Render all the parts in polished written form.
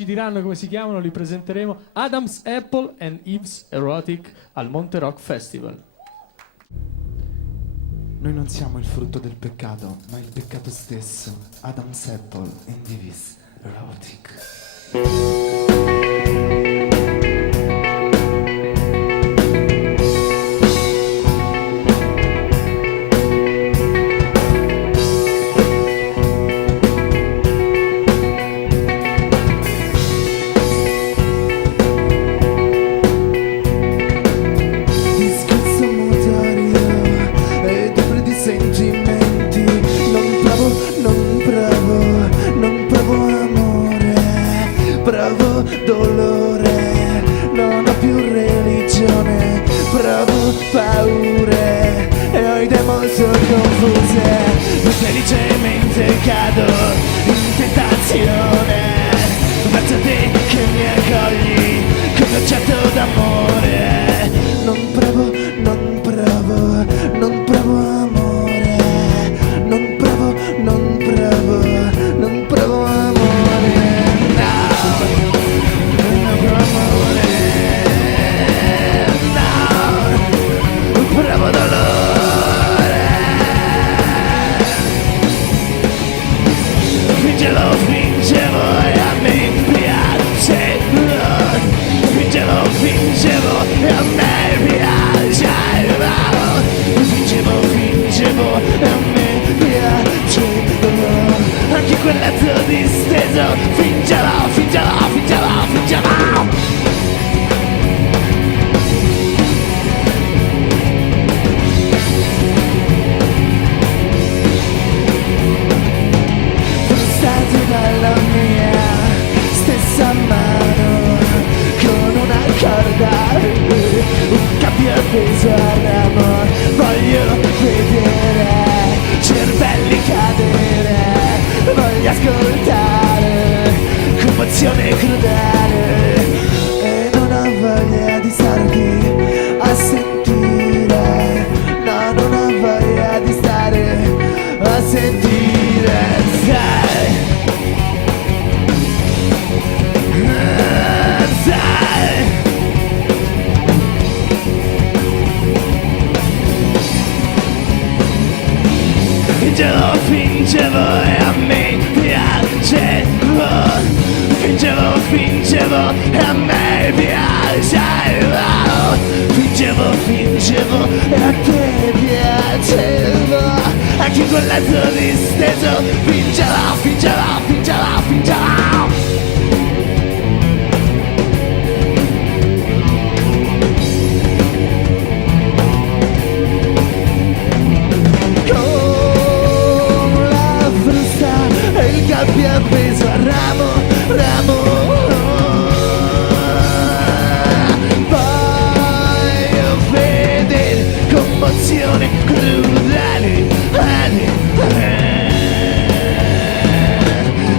Ci diranno come si chiamano, li presenteremo. Adam's Apple and Eve's Erotic al Monte Rock Festival. Noi non siamo il frutto del peccato, ma il peccato stesso. Adam's Apple and Eve's Erotic. Provo dolore, non ho più religione, provo paure e ho idee molto confuse. Felicemente cado in tentazione verso te che mi accogli come oggetto d'amore. Non provo, non provo, non provo amore, non provo, non provo, non provo amore. Fingevo e a me piace, fingevo e a me piace, fingevo e a me piace, anche quel letto disteso, fingevo. Dalla mia stessa mano con una corda, un cappio appeso al ramo. Voglio vedere cervelli cadere, voglio ascoltare commozione crudele e non ho voglia di starti a sentire, no, non ho voglia di stare a sentire, sai. Fingevo e a me piaceva, fingevo e a me piaceva, fingevo e a te piaceva, anche quel letto disteso, fingevo. Abbia appeso al ramo, voglio vedere commozione crudele,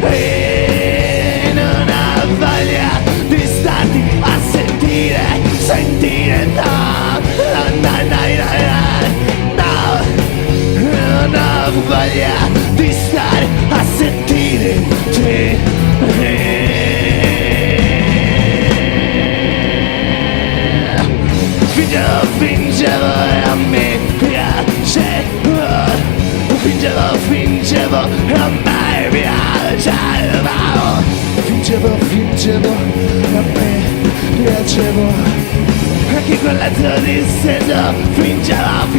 e non ho voglia di starti a sentire, no, non ho voglia di stare a sentire te. Fingevo e a me piaceva, fingevo e a me piaceva, fingevo e a me piacevo, anche quel letto disteso, fingevo.